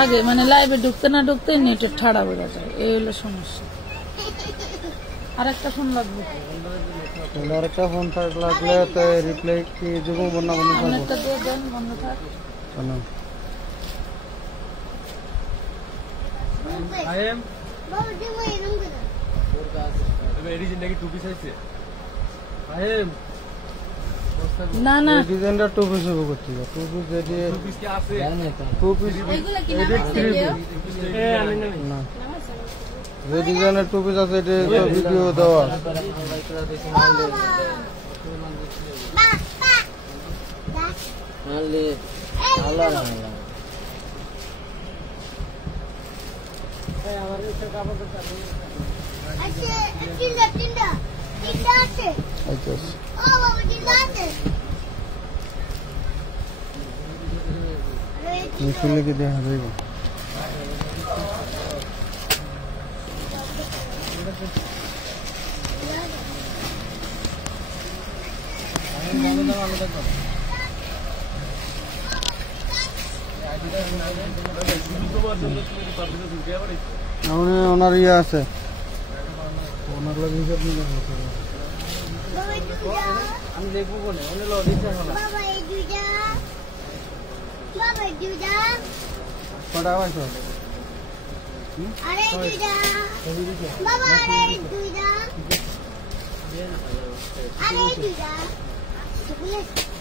আগে মানে লাইভে ঢুকতে না ঢুকতে নেটের ঠাড়া বেড়ে যায়, এই হলো সমস্যা। আর একটা ফোন লাগবে, আরেকটা ফোন লাগলে তো রিপ্লাই কি দেবো? বন্ধ অনেকটা দিয়ে দেন, বন্ধ থাক। না না ডিজাইনটা টু পিস হবে করতে, টু পিস যেটি টু পিস না, যে ডিজাইনের টু পিস আছে এটা তো ভিডিও দেওয়া। শুনলে কি দেখা যাবে? ওনার ইয়ে আছে, ওনার লাগে হিসাব নিয়ে আমি দেখবো বলে কটা হয়েছ?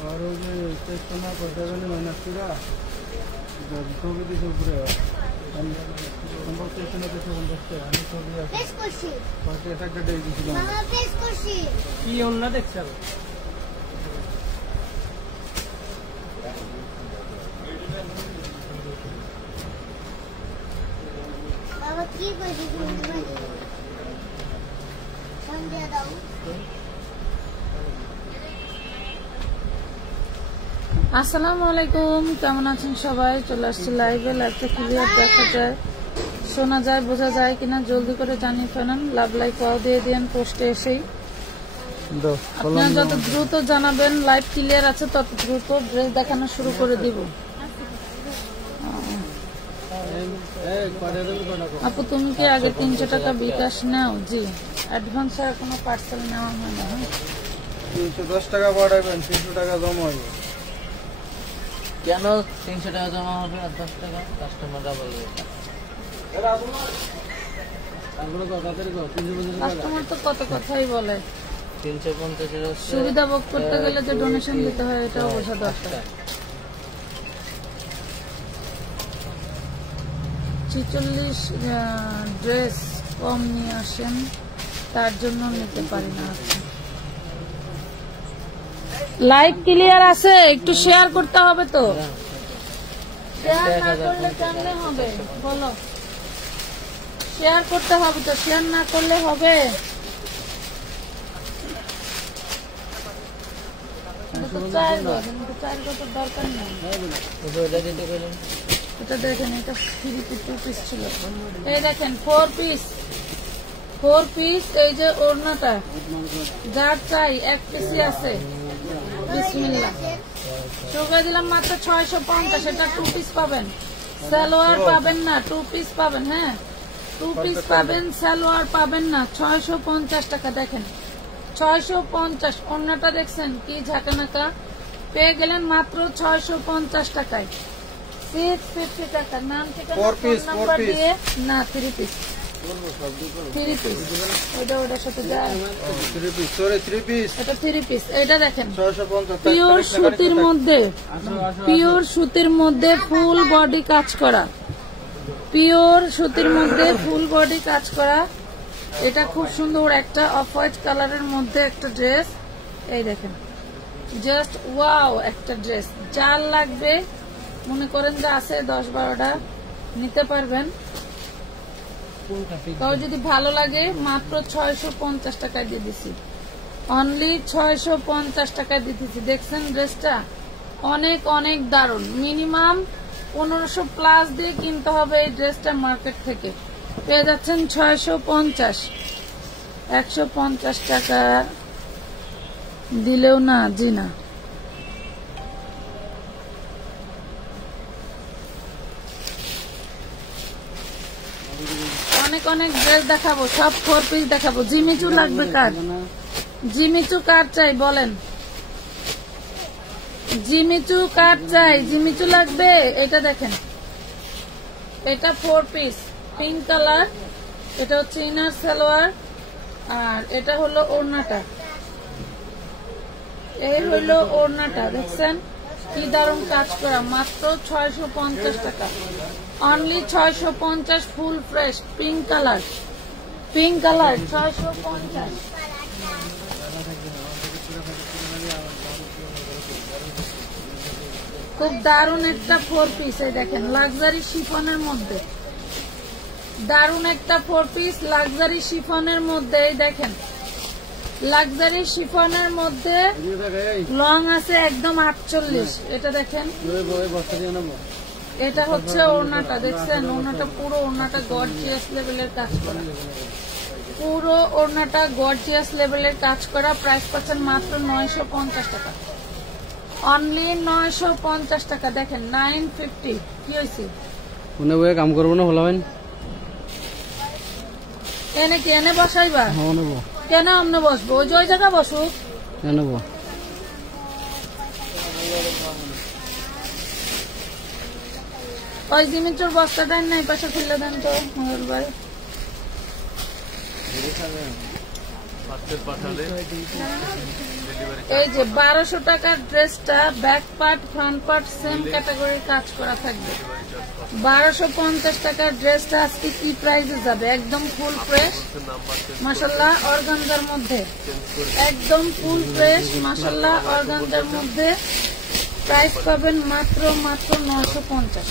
আর ওই যে চেষ্টা করতে গেলে মাইনাস করে ছবি দিতে উপরে কি অন্য দেখছে আসসালামু আলাইকুম, কেমন আছেন সবাই? চলে আসছে লাইভে। লাইভটা ক্লিয়ার দেখা যায়, শোনা যায়, বোঝা যায় কিনা জলদি করে জানিয়ে ফেলেন। লাভ লাইক পাও দিয়ে দিন পোস্টে এসেই। আপনারা যত দ্রুত জানাবেন লাইভ ক্লিয়ার আছে তত দ্রুত ড্রেস দেখানো শুরু করে দিব। আপু তুমি কি আগে 300 টাকা বিকাশ নাও? জি, অ্যাডভান্স আর কোনো পার্সেল নেওয়া হয় না। 310 টাকা পাঠাবেন, 300 টাকা জমা হবে। কেন 300 টাকা জমা হবে আর 10 টাকা কাস্টমাররা বলবে? কাস্টমার তো কত কথাই বলে। 350 সুবিধা ভোগ করতে গেলে যে ডোনেশন দিতে হয় এটাও বোঝা দরকার। 46 ড্রেস কম নিয়ে আসেন, তার জন্য নিতে পারি না। আচ্ছা, লাইভ ক্লিয়ার আছে, একটু শেয়ার করতে হবে তো। শেয়ার না করলে কেমনে হবে বলো? শেয়ার করতে হবে তো, শেয়ার না করলে হবে? দরকার নেই। এটা দেখেন, এটা 3 পিস 2 পিস ছিল। এই দেখেন 4 পিস, 4 পিস। এই যে ওড়নাটা যার চাই 1 পিসই আছে। বিসমিল্লাহ, চোখে দিলাম মাত্র 650। এটা 2 পিস পাবেন, সালোয়ার পাবেন না, 2 পিস পাবেন। হ্যাঁ, 2 পিস পাবেন, সালোয়ার পাবেন না। 650 টাকা। দেখেন 650। ওড়নাটা দেখছেন কি ঝাঁকানাকা? পেয়ে গেলেন মাত্র 650 টাকায়। 650 টাকা। নাম ঠিকানা ফোন নাম্বার দিয়ে না। 3 পিস, 3 পিস। ওটার সাথে যায় 3 পিস। এটা 3 পিস। এটা দেখেন পিওর সুতির মধ্যে, পিওর সুতির মধ্যে ফুল বডি কাজ করা, পিওর সুতির মধ্যে ফুল বডি কাজ করা। এটা খুব সুন্দর একটা অফ হোয়াইট কালারের মধ্যে একটা ড্রেস। এই দেখেন, জাস্ট ওয়াও একটা ড্রেস। যার লাগবে মনে করেন যে আছে 10-12টা নিতে পারবেন। তাও যদি ভালো লাগে মাত্র 650 টাকায় দিয়ে দিছি, অনলি 650 টাকায় দিতেছি। দেখছেন ড্রেসটা অনেক অনেক দারুণ। মিনিমাম 1500 প্লাস দিয়ে কিনতে হবে এই ড্রেসটা মার্কেট থেকে। পেয়ে যাচ্ছেন 650। 150 টাকা দিলেও না, জি না, অনেক ড্রেস দেখাবো, সব 4 পিস দেখাবো। জিমিচু লাগবে কার? জিমিচু কার চাই বলেন? জিমিচু কার চাই? জিমিচু লাগবে? এটা দেখেন, এটা 4 পিস, পিঙ্ক কালার। এটা হচ্ছে ইনার সালোয়ার, আর এটা হলো ওড়নাটা। এই হলো ওড়নাটা, দেখছেন কি দারুণ কাজ করা, মাত্র 650 টাকা, only 650, full fresh pink colour, pink colour 650। খুব দারুণ একটা 4 পিস, এই দেখেন লাক্সারি শিফনের মধ্যে, দারুণ একটা 4 পিস লাক্সারি শিফনের মধ্যে। এই দেখেন লাক্সারি শিফনের মধ্যে লং আছে একদম 48। এটা দেখেন, এটা হচ্ছে ওড়নাটা, দেখছেন ওড়নাটা, পুরো ওড়নাটা গর্জিয়াস লেভেলের কাজ করা, পুরো ওড়নাটা গর্জিয়াস লেভেলের কাজ করা। প্রাইস পাচ্ছেন মাত্র 950 টাকা, অনলি 950 টাকা। দেখেন 950। কি হয়েছে? মনে বয়ে কাম করবো না হলাবেন এনে কি এনে বসাইবা? কেন আমনে বসবো? ওই যে ওই জায়গা বসুক। নেবো ওই জিমিচুর বস্তাটা নাই পাশে খুলে দেন তো মঙ্গল ভাই। এই যে 1200 টাকার ড্রেসটা back part front part same ক্যাটাগরির কাজ করা থাকবে। 1250 টাকার ড্রেসটা আজকে কি প্রাইসে যাবে? একদম ফুল ফ্রেশ মাশাআল্লাহ, অর্গানজার মধ্যে, একদম ফুল ফ্রেশ মাশাআল্লাহ অর্গানজার মধ্যে। প্রাইস পাবেন মাত্র 950,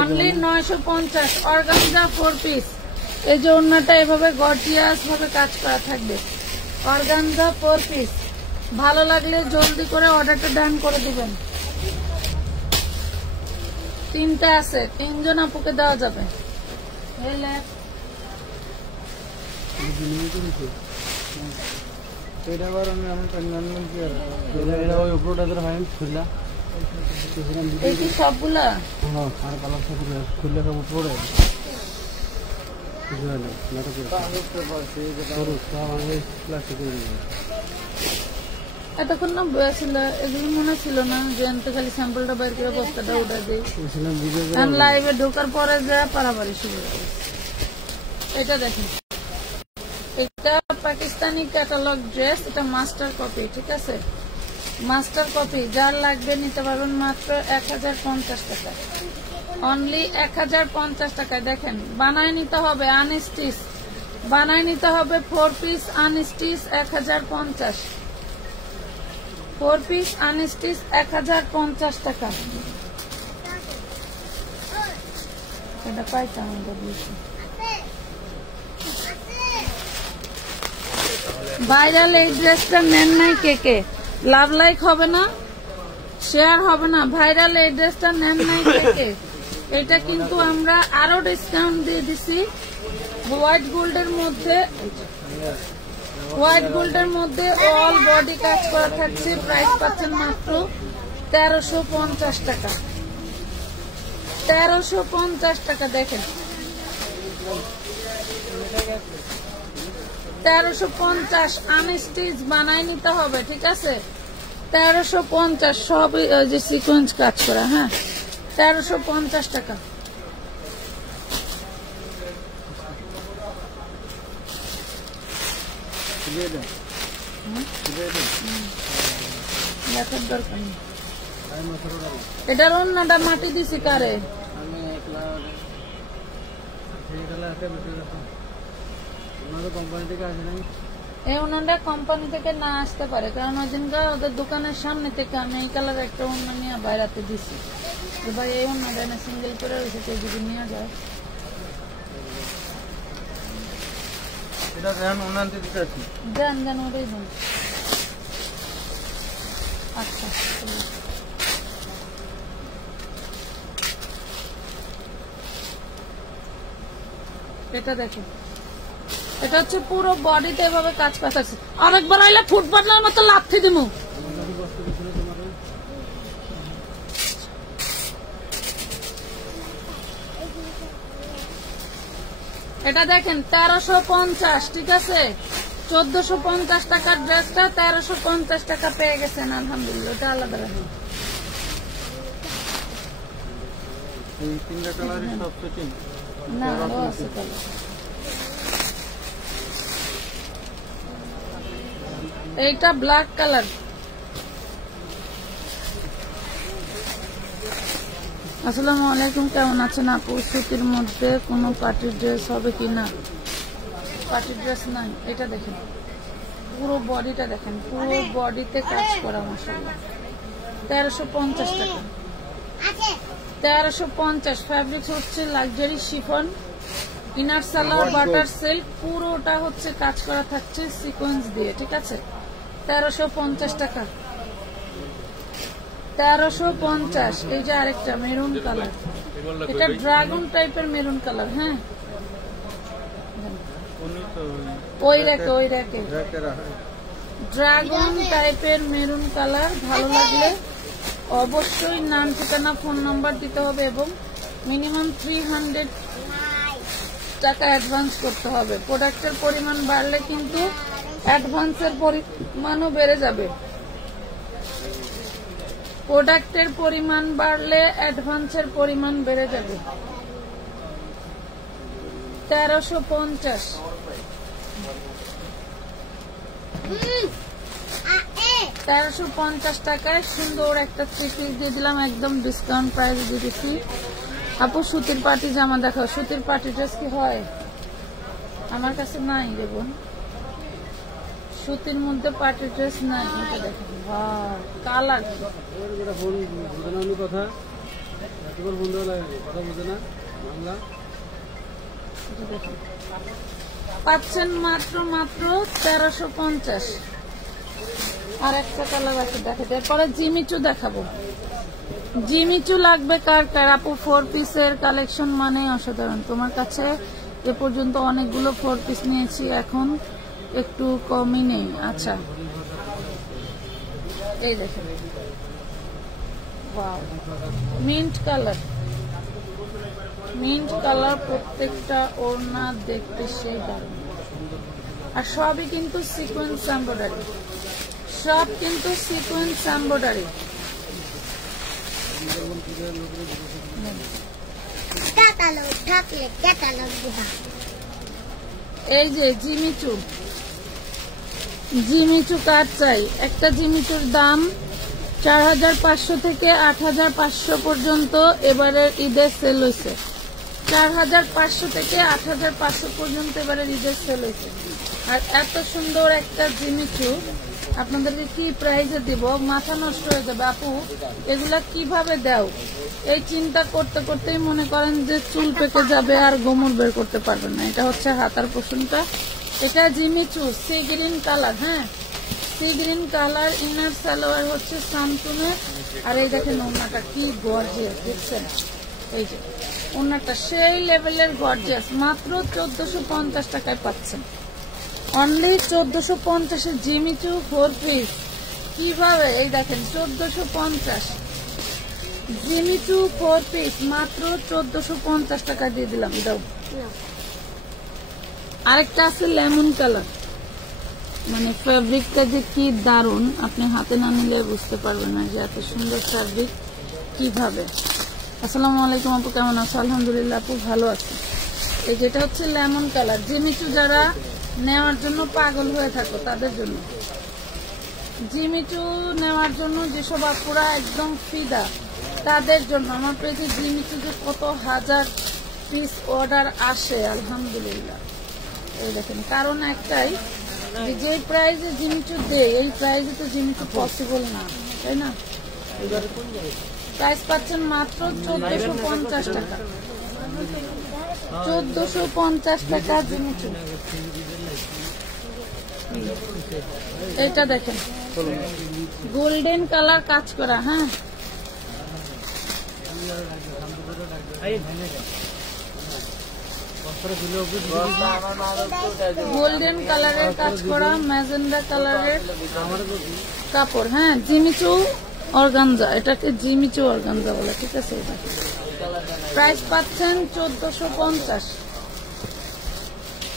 অনলি 950। Organza 4 piece. এই যে ওড়নাটা এভাবে গর্জিয়াস ভাবে কাজ করা থাকবে, অর্গানজা 4 পিস। ভালো লাগলে জলদি করে অর্ডারটা ডান করে দিবেন। 3টা আছে, 3 জন আপুকে দেওয়া যাবে। এই কি সবগুলা? খুললে সব উপরে এতক্ষণ না বয়েছিল, এগুলো মনে ছিল না যে এনতে খালি স্যাম্পলটা বাইর করে বস্তাটা উঠে দিই। লাইভে ঢোকার পরে যা পারাপারি শুরু হয়ে গেছে। এটা দেখেন, এটা পাকিস্তানি ক্যাটালগ ড্রেস, এটা মাস্টার কপি, ঠিক আছে মাস্টার কপি। যার লাগবে নিতে পারবেন মাত্র 1050 টাকা, অনলি 1050 টাকায়। দেখেন বানায় নিতে হবে আনস্টিচ, বানায় নিতে হবে 4 পিস আনস্টিচ 1050, 4 পিস আনস্টিচ 1050 টাকা। এটা পাইতাম ভাইরাল এই ড্রেসটা নেন নাই কে কে? লাভ লাইক হবে না, শেয়ার হবে না। ভাইরাল এই ড্রেসটা নেন নাই কে কে? এটা কিন্তু আমরা আরো ডিসকাউন্ট দিয়ে দিছি। হোয়াইট গোল্ডের মধ্যে, হোয়াইট গোল্ডের মধ্যে অল বডি কাজ করা থাকছে। প্রাইস পাচ্ছেন মাত্র 1350 টাকা, 1350 টাকা। দেখেন 1350 আনস্টিচ বানাই নিতে হবে, ঠিক আছে 1350, সব যে সিকোয়েন্স কাজ করা। হ্যাঁ 1350 টাকা। দেখার দরকার নেই। এটার অন্যটা মাটি দিছি কারে? এই ওনাটা কোম্পানি থেকে না আসতে পারে, কারণ ওই দিনকার ওদের দোকানের সামনে থেকে আমি এই কালার একটা অন্য নিয়ে বাইরাতে দিছি। ভাই এই অন্যটা না সিঙ্গেল করে রয়েছে, যদি নিয়ে যায় দেন দেন ওটাই দেন। আচ্ছা এটা দেখেন, এটা হচ্ছে পুরো বডিতে এভাবে কাজ করা আছে। আরেকবার আইলে ফুটবলের মতো লাথি দিমু। এটা দেখেন 1350, ঠিক আছে। 1450 টাকার ড্রেসটা 1350 টাকা পেয়ে গেছেন, আলহামদুলিল্লাহ। এটা আলাদা রাখেন। এই তিনটা কালারই সব সেটিং না, আরো আছে কালার। এইটা ব্ল্যাক কালার। আসসালামু আলাইকুম, কেমন আছেন আপু? সুতির মধ্যে কোনো পার্টির ড্রেস হবে কি? না, পার্টির ড্রেস নাই। এটা দেখেন, পুরো বডিটা দেখেন, পুরো বডিতে কাজ করা, মাশাআল্লাহ। 1350 টাকা, 1350। ফ্যাব্রিক হচ্ছে luxury chiffon, inner salwar butter silk, পুরোটা হচ্ছে কাজ করা থাকছে সিকোয়েন্স দিয়ে, ঠিক আছে। 1350 টাকা, 1350। এই যে আরেকটা মেরুন কালার, এটা ড্রাগন টাইপের মেরুন কালার। হ্যাঁ, ওই রেখে ড্রাগন টাইপের মেরুন কালার। ভালো লাগলে অবশ্যই নাম, ঠিকানা, ফোন নাম্বার দিতে হবে এবং মিনিমাম 300 টাকা অ্যাডভান্স করতে হবে। প্রোডাক্টের পরিমাণ বাড়লে কিন্তু অ্যাডভান্সের পরিমাণও বেড়ে যাবে। প্রোডাক্টের পরিমাণ বাড়লে অ্যাডভান্সের পরিমাণ বেড়ে যাবে। 1350। 1350 টাকায় সুন্দর একটা থ্রি পিস দিয়ে দিলাম, একদম ডিসকাউন্ট প্রাইস দিয়ে দিচ্ছি। আপু সুতির পার্টি জামা দেখাও। সুতির পার্টি ড্রেস কি হয়? আমার কাছে নাই দেখুন, সুতির মধ্যে পার্টি ড্রেস নাই। এটা দেখুন, কালার কথা বুঝে না বাংলা। পাচ্ছেন মাত্র 1350। আর একটা কালার আছে, দেখে। এরপরে জিমিচু দেখাবো। জিমিচু লাগবে কার কার? আপু 4 পিসের কালেকশন মানে অসাধারণ। তোমার কাছে এ পর্যন্ত অনেকগুলো 4 পিস নিয়েছি, এখন একটু কমই নেই। আচ্ছা, এই দেখেন, wow, mint colour, mint colour. প্রত্যেকটা ওড়না দেখতে সেই দারুণ। আর সবই কিন্তু সিকোয়েন্স এমব্রয়ডারি, সব কিন্তু সিকোয়েন্স এমব্রয়ডারি। এই যে জিমিচু, জিমিচু কার চাই? একটা জিমিচুর দাম 4500 থেকে 8500 পর্যন্ত এবারের ঈদের সেল হয়েছে। 4500 থেকে 8500 পর্যন্ত এবারের ঈদের সেল হয়েছে। আর এত সুন্দর একটা জিমিচু আপনাদেরকে কি প্রাইসে দিব? মাথা নষ্ট হয়ে যাবে আপু, এগুলা কিভাবে দাও? এই চিন্তা করতে করতেই মনে করেন যে চুল পেকে যাবে আর গোমর বের করতে পারবেন না। এটা হচ্ছে হাতার পোষণটা, এটা জিমিচু সি গ্রিন কালার। হ্যাঁ, sea green colour. Inner salwar হচ্ছে সামটুনের। আর এই দেখেন ওড়নাটা কি গর্জিয়াস, দেখছেন? এই যে ওড়নাটা সেই লেভেলের গর্জিয়াস। মাত্র 1450 টাকায় পাচ্ছেন, অনলি 1450 জিমিচু 4 পিস। কিভাবে? এই দেখেন 1450 জিমিচু 4 পিস মাত্র 1450 টাকা দিয়ে দিলাম। দাও। আরেকটা আছে লেমন কালার, মানে ফ্যাব্রিকটা যে কি দারুন, আপনি হাতে না নিলে বুঝতে পারবেন না যে এত সুন্দর ফ্যাব্রিক কিভাবে। আসসালামু আলাইকুম আপু, কেমন আছো? আলহামদুলিল্লাহ আপু, ভালো আছি। এই যেটা হচ্ছে লেমন কালার। জিমিচু যারা নেওয়ার জন্য পাগল হয়ে থাকো তাদের জন্য, জিমিচু নেওয়ার জন্য যেসব আপুরা একদম ফিদা তাদের জন্য। আমার পেজে জিমিচু যে কত হাজার পিস অর্ডার আসে, আলহামদুলিল্লাহ। এই দেখেন, কারণ একটাই, যে প্রাইসে জিমিচু দেয় এই প্রাইসে তো জিমিচু পসিবল না, তাই না? প্রাইস পাচ্ছেন মাত্র 1450 টাকা, 1450 টাকা জিমিচু। এটা দেখেন, গোল্ডেন কালার কাজ করা। হ্যাঁ, গোল্ডেন কালারের কাজ করা, ম্যাজেন্ডা কালারের কাপড়। হ্যাঁ, জিমিচু অর্গানজা, এটাকে জিমিচু অর্গানজা বলে, ঠিক আছে? প্রাইস পাচ্ছেন 1450।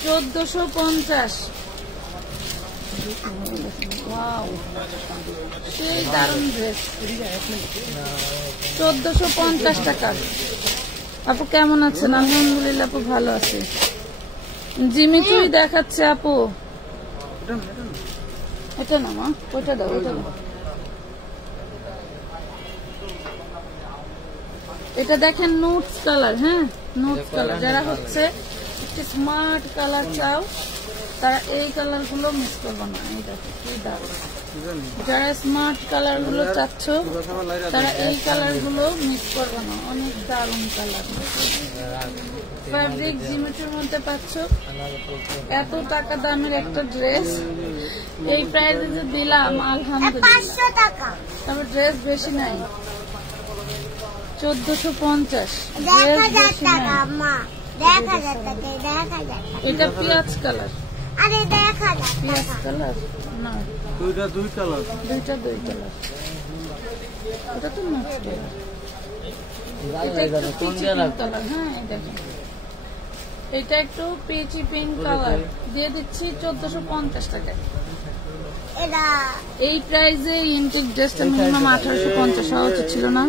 1450। ওয়াও, সেই দারুণ ড্রেস। 1450 টাকা। আপু কেমন আছেন? আলহামদুলিল্লাহ আপু ভালো আছে। জিমি চুই দেখাচ্ছে আপু। এটা না মা, ওইটা দাও, ওইটা দাও। এটা দেখেন নোটস কালার। হ্যাঁ, নোটস কালার। যারা হচ্ছে একটু স্মার্ট কালার চাও তারা এই কালার গুলো মিস করবো না। এই দেখো কি দারুণ। যারা স্মার্ট কালার গুলো চাচ্ছ তারা এই কালার গুলো মিস করবো না। অনেক দারুণ কালার। ফ্যাব্রিক জিমেট্রির মধ্যে পাচ্ছ। এত টাকা দামের একটা ড্রেস এই প্রাইসে যে দিলাম আলহামদুলিল্লাহ। তবে ড্রেস বেশি নাই, 1450। ড্রেস বেশি নাই। এটা পেঁয়াজ কালার। পেঁয়াজ কালার না, দুই কালার। দুইটা কালার। ওটা তো নষ্ট। এটা একটু পিচি পিঙ্ক কালার। হ্যাঁ, এই দেখেন এটা একটু পিচি পিঙ্ক কালার দিয়ে দিচ্ছি 1450 টাকায়। এই প্রাইসে ইনটেক ড্রেসটা মিনিমাম 1850 হওয়া উচিত ছিল না?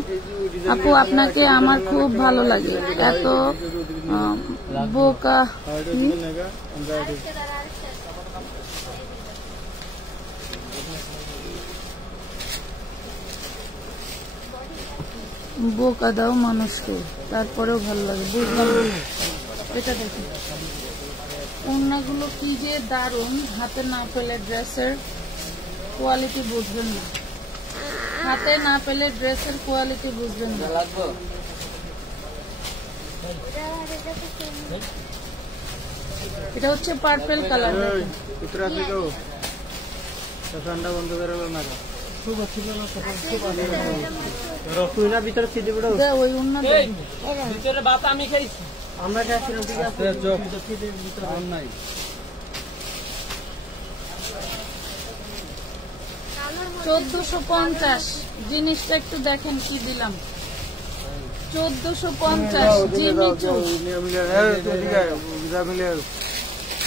আপু আপনাকে আমার খুব ভালো লাগে। এত বোকা বোকা দাও মানুষকে, তারপরেও ভালো লাগে। বুঝলাম। এটা দেখুন ওড়নাগুলো কি যে দারুণ। হাতে না পেলে ড্রেসের কোয়ালিটি বুঝবেন না। হাতে না পেলে ড্রেসের কোয়ালিটি বুঝবেন না। এটা হচ্ছে পার্পল কালার। বন্ধ করে রসুইনা ভিতরে ছিটে পড়ো। ওই ওড়না ভিতরে ভাত আমি খাইছি। আমরা খাইছিলাম, ঠিক আছে। নাই 1450। জিনিসটা একটু দেখেন কি দিলাম। 1450 জিমিচু।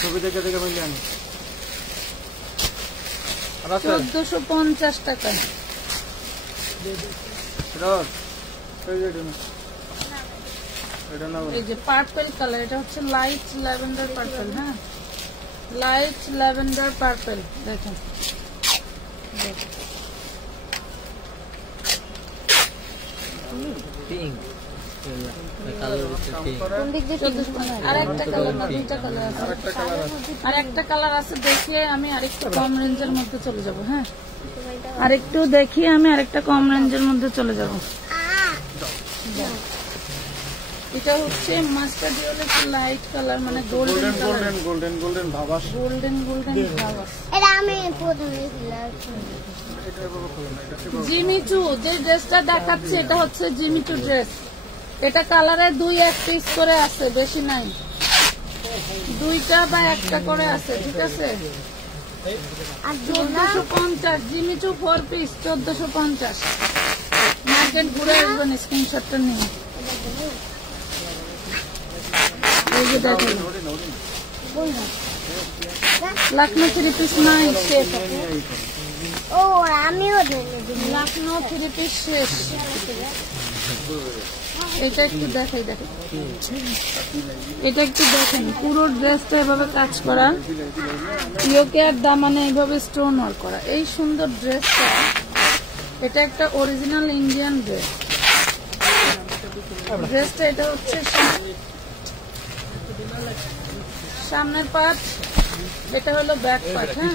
ছবি দেখে দেখে মিলিয়ে 1450 টাকা। এই যে পার্পল কালার। এটা হচ্ছে লাইট ল্যাভেন্ডার পার্পল। হ্যাঁ, লাইট ল্যাভেন্ডার পার্পল। দেখেন পিঙ্ক আর একটা কালার না, দুইটা কালার আছে। আর একটা কালার আছে দেখিয়ে আমি আরেকটু কম রেঞ্জের মধ্যে চলে যাব। হ্যাঁ, আরেকটু দেখিয়ে আমি আরেকটা কম রেঞ্জের মধ্যে চলে যাব। এটা হচ্ছে মাস্টার্ড ইয়েলো লাইট কালার, মানে গোল্ডেন কালার। গোল্ডেন গোল্ডেন ভাবাস। গোল্ডেন গোল্ডেন ভাবাস। জিমিচু যে ড্রেসটা দেখাচ্ছে এটা হচ্ছে জিমিচু ড্রেস। এটা কালারে 2-1 পিস করে আছে, বেশি নাই। 2টা বা 1টা করে আছে, ঠিক আছে। 1450 জিমিচু 4 পিস 1450। মার্কেট ঘুরে আসবেন স্ক্রিনশটটা নিয়ে। এই যে দেখেন লখনৌ 3 পিস নাই, শেষ। লখনৌ 3 পিস শেষ। এটা একটু দেখাই, দেখেন এটা একটু দেখেন। পুরো ড্রেসটা এভাবে কাজ করা, ইয়োকে আর দামানে এইভাবে স্টোন ওয়ার্ক করা। এই সুন্দর ড্রেসটা, এটা একটা অরিজিনাল ইন্ডিয়ান ড্রেস। ড্রেসটা এটা হচ্ছে সামনের পার্ট, এটা হলো ব্যাক পার্ট। হ্যাঁ,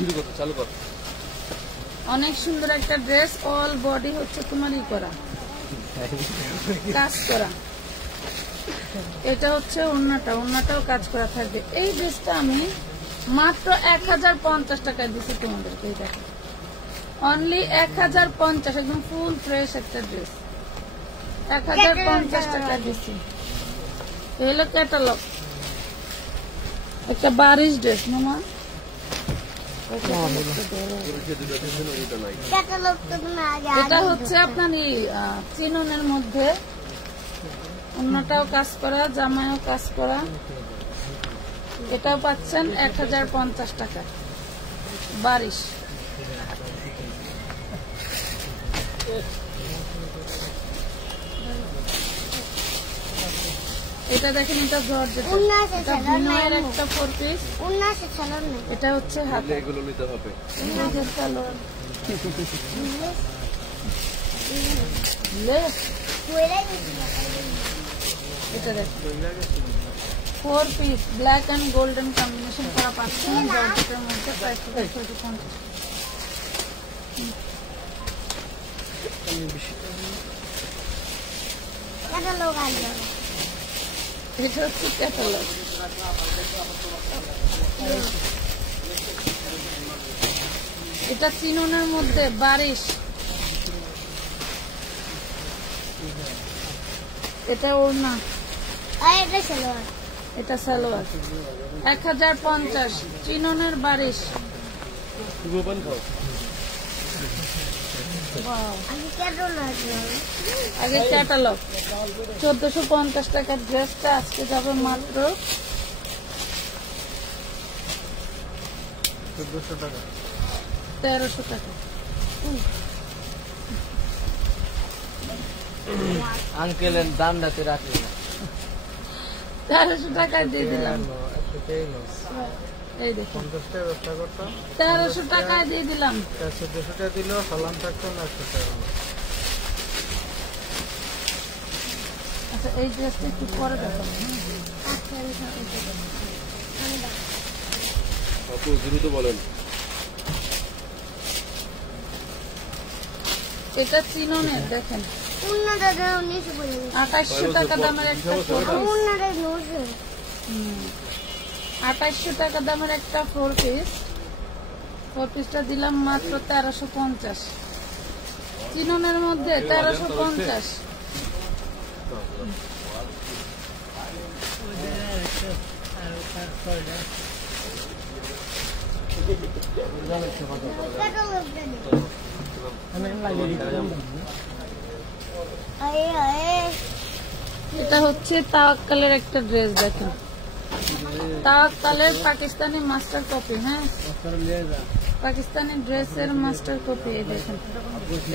অনেক সুন্দর একটা ড্রেস। অল বডি হচ্ছে তোমারই করা, কাজ করা। এটা হচ্ছে ওড়নাটা, ওড়নাটাও কাজ করা থাকবে। এই ড্রেসটা আমি মাত্র 1050 টাকায় দিচ্ছি তোমাদেরকে। এই দেখো অনলি 1050, একদম ফুল ফ্রেশ একটা ড্রেস। 1050 টাকা দিচ্ছি। এই হলো ক্যাটালগ, একটা বারিশ ড্রেস। মামা এটা হচ্ছে আপনার চিননের মধ্যে, অন্যটাও কাজ করা, জামায়ও কাজ করা। এটাও পাচ্ছেন 1050 টাকা বারিশ। এটা দেখেন, এটা জর্জেট, এটা ভিনয়ের একটা 4 পিস। এটা হচ্ছে হাতে এগুলো নিতে হবে। এটা দেখেন 4 piece black and golden combination করা পাচ্ছেন জর্জেটের মধ্যে, প্রাইস 650। এটা হচ্ছে ক্যাটালগ। এটা চিননের মধ্যে বারিশ, এটা ওড়না, এটা সালোয়ার। 1050 চিননের বারিশ। আগে ক্যাটালগ 1450 টাকার ড্রেসটা আজকে যাবে মাত্র 1400 টাকা, 1300 টাকা। আঙ্কেলের দাম রাতে রাখলি না। 1300 টাকায় দিয়ে দিলাম। এই দেখুন 50 টাকা ব্যবসা করতাম, 1300 টাকায় দিয়ে দিলাম। 1400 টাকা দিলেও সালাম থাকতো না 100 টাকা। আচ্ছা, এই ড্রেসটা একটু পরে দেখাবো। আপু দ্রুত বলেন। এটা চিননের দেখেন 2800 টাকা দামের একটা 2800 টাকা দামের একটা 4 পিস। 4 পিসটা দিলাম মাত্র 1350 চিননের মধ্যে 1350। এটা হচ্ছে তাওয়াক্কালের একটা ড্রেস দেখেন, তাওয়াক্কালের পাকিস্তানি মাস্টার কপি। হ্যাঁ, পাকিস্তানি ড্রেসের মাস্টার কপি। এই দেখেন,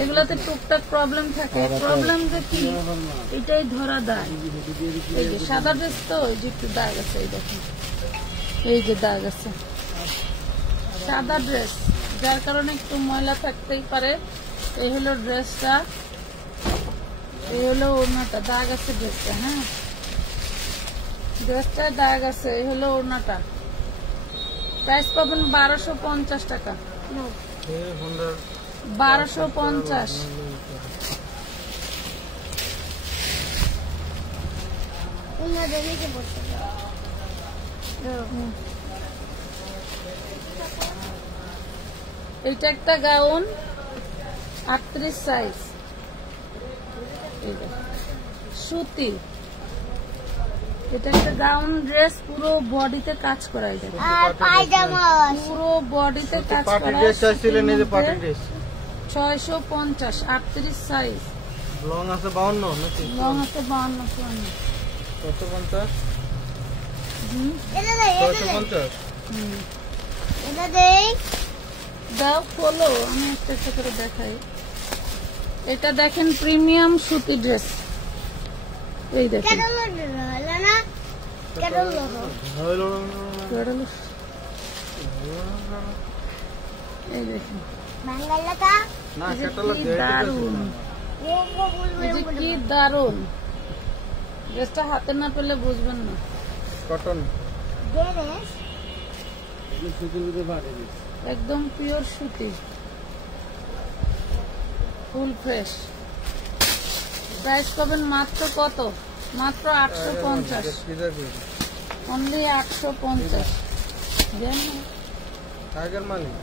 এগুলোতে টুকটাক প্রবলেম থাকে। প্রবলেম যে কি, এটাই ধরা দাগ। এই যে সাদা ড্রেস তো, এই যে একটু দাগ আছে, এই দেখেন, এই যে দাগ আছে, সাদা ড্রেস, যার কারণে একটু ময়লা থাকতেই পারে। এই হলো ড্রেসটা, এই হলো ওড়নাটা, দাগ আছে ড্রেসটা। হ্যাঁ, ড্রেসটা দাগ আছে, এই হলো ওড়নাটা। প্রাইস পাবেন 1250 টাকা। 1250। এটা একটা গাউন 38 সাইজ, সুতি। এটা একটা গাউন ড্রেস, পুরো বডিতে কাজ করা, পুরো বডিতে কাজ করা। 650 38 সাইজ। লং আছে 52 নাকি? লং আছে 52। কত 50? 650। দাও খোলো, আমি একটা একটা করে দেখাই। এটা দেখেন প্রিমিয়াম সুতি ড্রেস। এই দেখেন, এই দেখেন, দারুন, কি দারুন ড্রেসটা। হাতে না পেলে বুঝবেন না। কটন, একদম পিওর সুতি, ফুল ফ্রেশ। প্রাইস পাবেন মাত্র কত? মাত্র 850। অনলি 850। টাইগার মালিক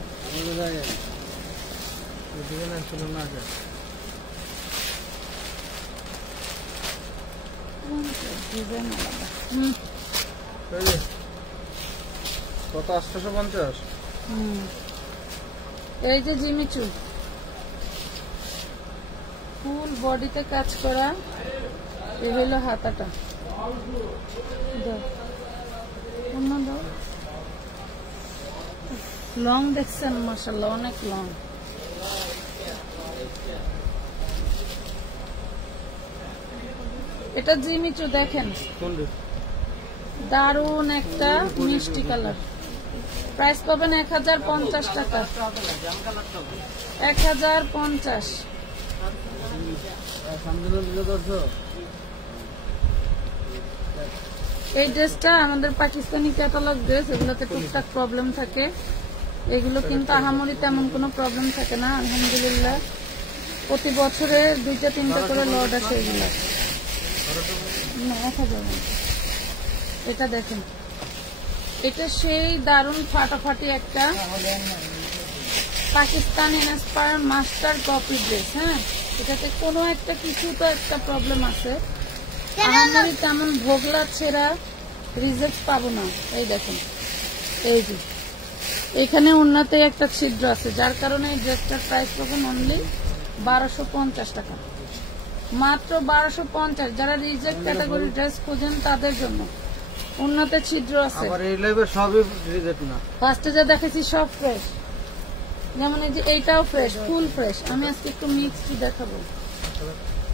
ছিল না আগে। কত? 850। এই যে জিমিচু, ফুল বডিতে কাজ করা। এই হলো হাতাটা, অন্য দাও। লং দেখছেন মাশাআল্লাহ, অনেক লং। এটা জিমিচু দেখেন, দারুন একটা মিষ্টি কালার। প্রাইস পাবেন 1050 টাকা। 1050। এই ড্রেসটা আমাদের পাকিস্তানি ক্যাটালগ ড্রেস, এগুলোতে টুকটাক প্রবলেম থাকে, এগুলো কিন্তু আহামরি তেমন কোনো প্রবলেম থাকে না আলহামদুলিল্লাহ। প্রতি বছরে 2-3টা করে লট আসে এগুলো। না 1000। এটা দেখেন, এটা সেই দারুণ ফাটাফাটি একটা Pakistani inspire master copy dress. হ্যাঁ, এটাতে কোনো একটা কিছু তো একটা প্রবলেম আছে, আহামরি তেমন ভোগলা ছেঁড়া রিজেক্ট পাবো না। এই দেখেন, এই যে এখানে উন্নতে একটা ছিদ্র আছে, যার কারণে এই ড্রেসটার প্রাইস পাবেন অনলি 1250 টাকা। মাত্র 1250। যারা রিজেক্ট ক্যাটাগরি ড্রেস খোঁজেন তাদের জন্য। উন্নতে ছিদ্র আছে। ফার্স্টে যা দেখেছি সব ফ্রেশ, যেমন এই যে এইটাও ফ্রেশ, ফুল ফ্রেশ। আমি আজকে একটু মিক্সড দেখাবো।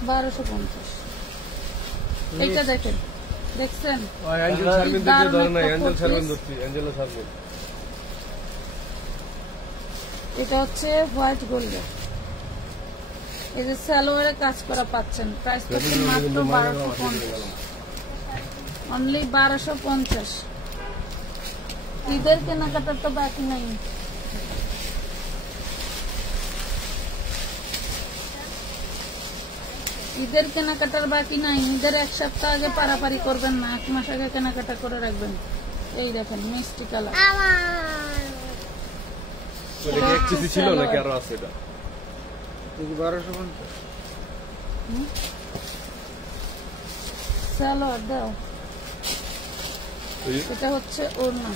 1250। এইটা দেখেন, দেখছেন এটা হচ্ছে হোয়াইট গোল্ডের। এই যে সালোয়ারে কাজ করা পাচ্ছেন, প্রাইস পাচ্ছেন মাত্র 1250, অনলি 1250। ঈদের কেনাকাটার তো বাকি নাই। ঈদের কেনাকাটার বাকি নাই, ঈদের 1 সপ্তাহ আগে পারাপারি করবেন না, 1 মাস আগে কেনাকাটা করে রাখবেন। এই দেখেন মিষ্টি কালার। ছিল নাকি আরো আছে? এটা 1250। সালোয়ার দাও। এটা হচ্ছে ওড়না।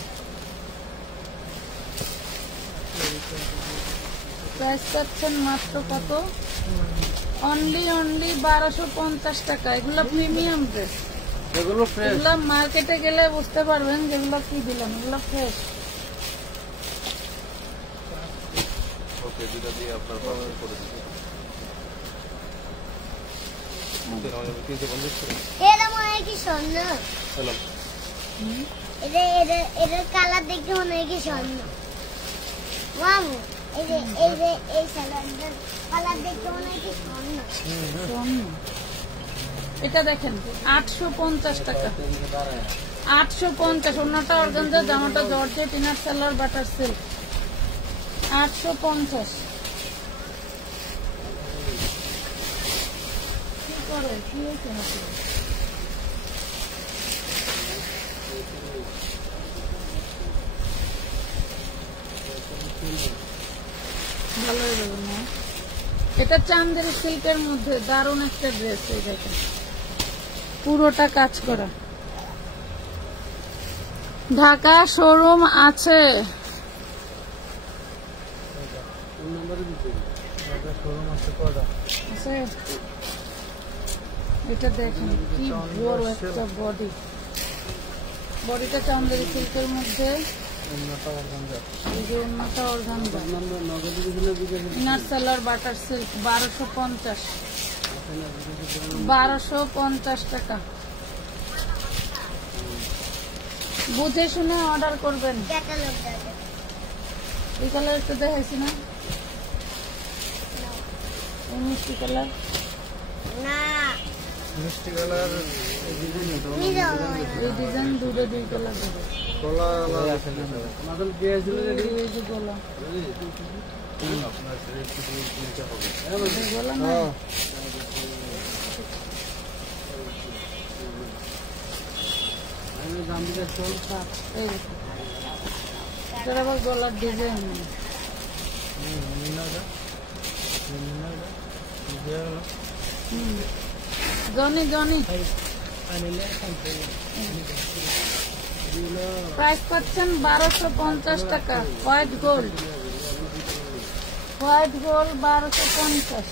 প্রাইস পাচ্ছেন মাত্র কত? অনলি 1250 টাকা। এগুলো প্রিমিয়াম ড্রেস, এগুলো ফ্রেশ। এগুলো মার্কেটে গেলে বুঝতে পারবেন যেগুলো কি দিলাম, এগুলো ফ্রেশ। ওকে, দুটো দিয়ে আপনার পার্সেল করে দিন। এটা মনে হয় কি স্বর্ণ? এটার কালার দেখতে মনে হয় কি স্বর্ণ। মামু, এই সালোয়ারটার কালার দেখতে মনে হয় কি স্বর্ণ। এটা দেখেন 850 টাকা। 850। ওড়নাটা অর্গানজা, জামাটা georgette, inner salwar butter silk. 850। কি করে কি হয়েছে নাকি? ভালো হয়ে যাবে না? এটা চান্দেরি সিল্কের মধ্যে দারুণ একটা ড্রেস। এই দেখেন পুরোটা কাজ করা। ঢাকা শোরুম আছে। এটা দেখেন কি বড় একটা বডি। বডিটা চান্দেরি সিল্কের মধ্যে, ইনার সালোয়ার বাটার সিল্ক। 1250। 1250 টাকা। বুঝে শুনে অর্ডার করবেন। এই কালার একটু দেখাইছি না, এই মিষ্টি কালার। না, মিষ্টি কালার এই ডিজাইন দুটো 2 কালার দেবে। কলা আছে না মাদল দিয়েছিল রেডি। এই যে গলা, আপনার একটু নিতে হবে। এই গলা না, আমি দাম দিতে চল। এই দেখুন এটা আবার গলার ডিজাইন। জনি জনি প্রাইস পাচ্ছেন 1250 টাকা। White gold, white gold 1250।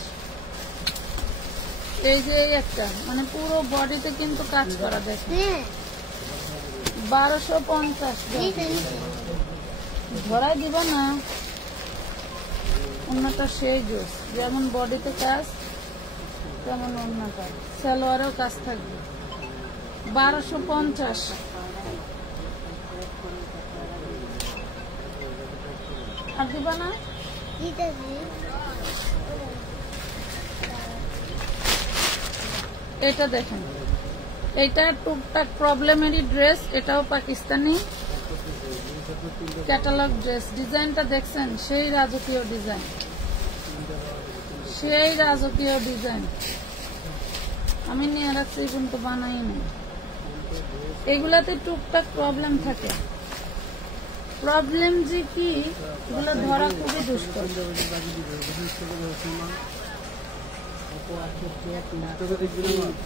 এই যে এই একটা মানে পুরো বডিতে কিন্তু কাজ করা, দেখেন 1250 ধরাই দিব না। অন্যটা সেই জোস, যেমন বডিতে কাজ তেমন অন্যটা, সালোয়ারেও কাজ থাকবে। 1250। আর দিবা না? এটা দেখেন, এটা টুকটাক প্রবলেমেরই ড্রেস, এটাও পাকিস্তানি ক্যাটালগ ড্রেস। ডিজাইনটা দেখছেন, সেই রাজকীয় ডিজাইন, সেই রাজকীয় ডিজাইন। আমি নিয়ে রাখছি কিন্তু বানাই নাই। এগুলাতে টুকটাক প্রবলেম থাকে। প্রবলেম যে কি, এগুলো ধরা খুবই দুষ্কর।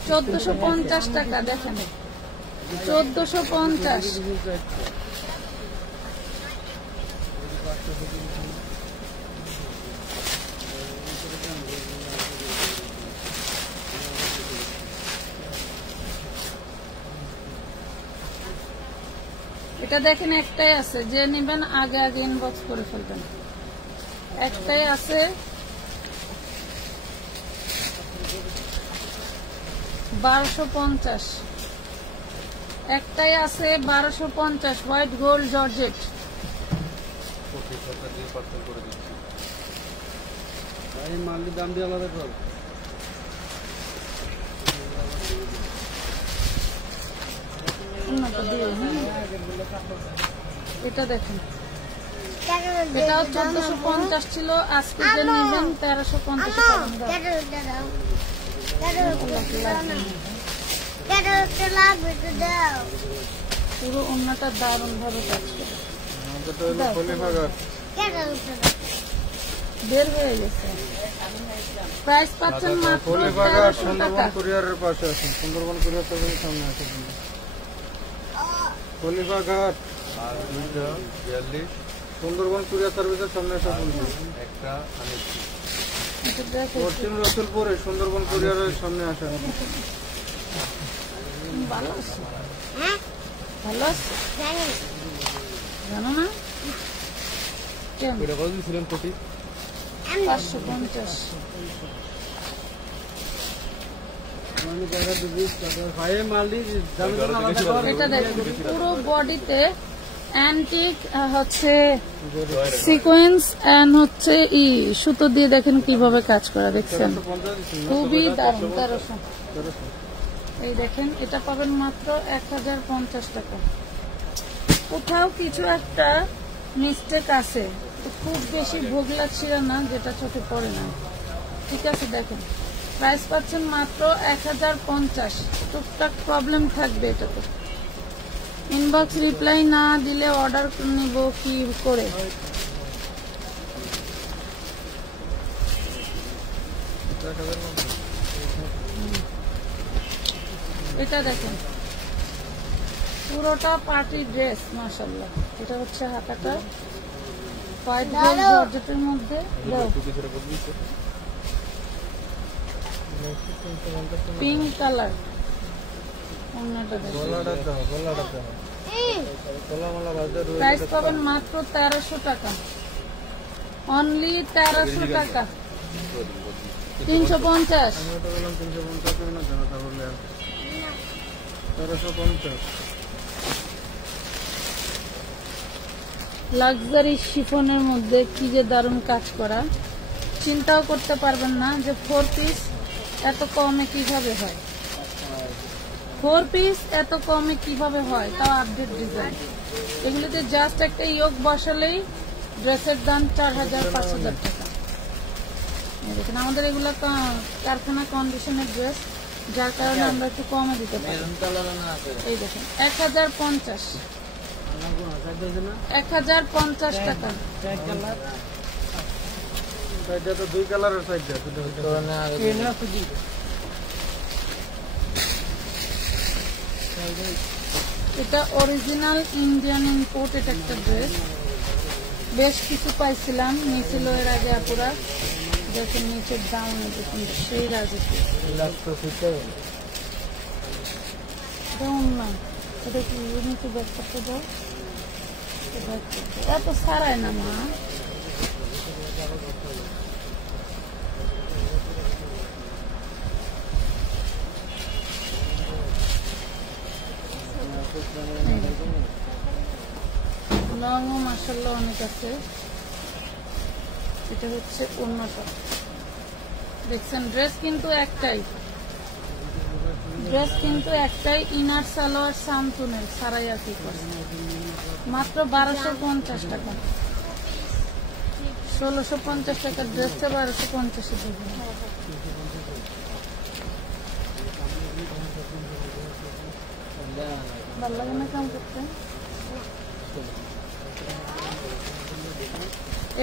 1450 টাকা। দেখেন 1450। এটা দেখেন একটাই আছে, যে নেবেন আগে আগে ইনবক্স করে ফেলবেন। একটাই আছে, 1250। একটাই আছে 1250, হোয়াইট গোল্ড জর্জেট। মালটির দাম দিয়ে আলাদা কর। এটা দেখেন, এটাও 1450 ছিল, আজকে যে নেবেন 1350 পাবেন। পুরো অন্যটা দারুণ ভাবে কাজ করে, বের হয়ে গেছে। প্রাইস পাচ্ছেন মাত্র 1300 টাকা। কুরিয়ারের পাশে আছে, সুন্দরবন কুরিয়ার সার্ভিসের সামনে আছে। খলিফাঘাট 42 সুন্দরবন কুরিয়ার সার্ভিসের সামনে এসে একটা পশ্চিম রসুলপুরে সুন্দরবন কুরিয়ারের সামনে আসে। ভালো আছে, ভালো আছে, জানো না কেন? 550। এটা দেখুন, পুরো বডিতে অ্যান্টিক হচ্ছে সিকোয়েন্স এন্ড হচ্ছে সুতো দিয়ে দেখেন কিভাবে কাজ করা, দেখছেন খুবই দারুণ। 1300। এই দেখেন, এটা পাবেন মাত্র 1050 টাকা। কোথাও কিছু একটা মিস্টেক আছে, খুব বেশি ভোগ লাগছিল না, যেটা চোখে পড়ে না। ঠিক আছে, দেখেন প্রাইস পাচ্ছেন মাত্র 1050। টুকটাক প্রবলেম থাকবে এটাতে। ইনবক্স রিপ্লাই না দিলে অর্ডার নিব কি করে? এটা দেখেন, পুরোটা পার্টি ড্রেস, মাশাআল্লাহ। এটা হচ্ছে হাতাটা হোয়াইট গোল্ড জর্জেটের মধ্যে। Pink colour. প্রাইস পাবেন মাত্র 1300 টাকা, অনলি 1300 টাকা। 350। 1350 লাক্সারি শিফনের মধ্যে কি যে দারুণ কাজ করা, চিন্তাও করতে পারবেন না যে 4 পিস এত কমে কিভাবে হয়। 4 পিস এত কমে কিভাবে হয়, তাও আপডেট ডিজাইন। এগুলিতে জাস্ট একটা ইয়োগ বসালেই ড্রেসের দাম 4000-5000 টাকা। দেখেন, আমাদের এগুলো কারখানা কন্ডিশনের ড্রেস, যার কারণে আমরা একটু কমে দিতে পারি। এই দেখেন 1050। 1050 টাকা। দুই কালারের সাইজ। এটা অরিজিনাল ইন্ডিয়ান ইম্পোর্ট। এটা একটা ড্রেস, বেশ কিছু পাইছিলাম, নিয়েছিল এর আগে আপুরা। দেখেন নিচের দাম, দেখুন সেই রাজকীয়। এটা কি নিচে ব্যাক করতে দাও, এত সারায় না মা। লংও মাশাআল্লাহ অনেক আছে। এটা হচ্ছে ওড়নাটা, দেখছেন ড্রেস কিন্তু একটাই, ইনার সালোয়ার সামতুনের সারাই আর কি করে মাত্র 1250 টাকা। 1650 টাকার ড্রেসটা 1250 দেবেন। ভালো লাগে না কাম করতে?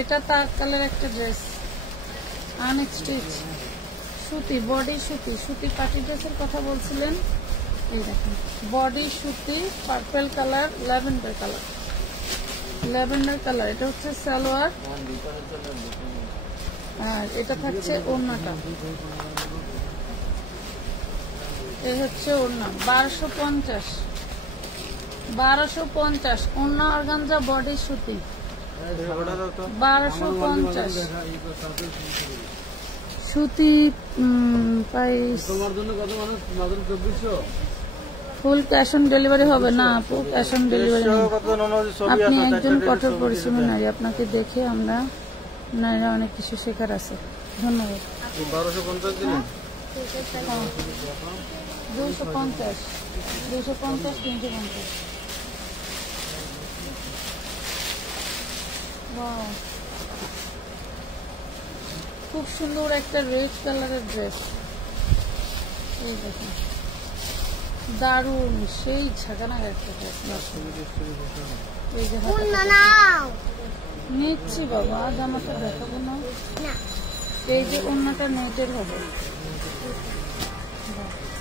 এটা তার কালার একটা ড্রেস, আনস্টিচ সুতি, বডি সুতি, সুতি পার্টি ড্রেসের কথা বলছিলেন। এই দেখেন বডি সুতি, পার্পল কালার, ল্যাভেন্ডার কালার। এটা হচ্ছে সালোয়ার আর এটা থাকছে ওড়নাটা। এই হচ্ছে ওড়না 1250 ওড়না অর্গানজা বডি সুতি 1250 সুতি প্রাইস। তোমার জন্য কত মানুষ মাত্র 2400। ফুল ক্যাশ অন ডেলিভারি হবে না আপু, ক্যাশ অন ডেলিভারি আপনি একজন কঠোর পরিশ্রমী নারী, আপনাকে দেখে আমরা নারীরা অনেক কিছু শেখার আছে। ধন্যবাদ। 1250 দিলেন 250 350। ওয়াও, খুব সুন্দর একটা রেড কালারের ড্রেস। এই দেখুন দারুন, সেই ঝাঁকানাকা একটা ড্রেস। এই যে নিচ্ছি বাবা, জামাটা দেখাবো না। এই যে ওড়নাটা নেটের হবে,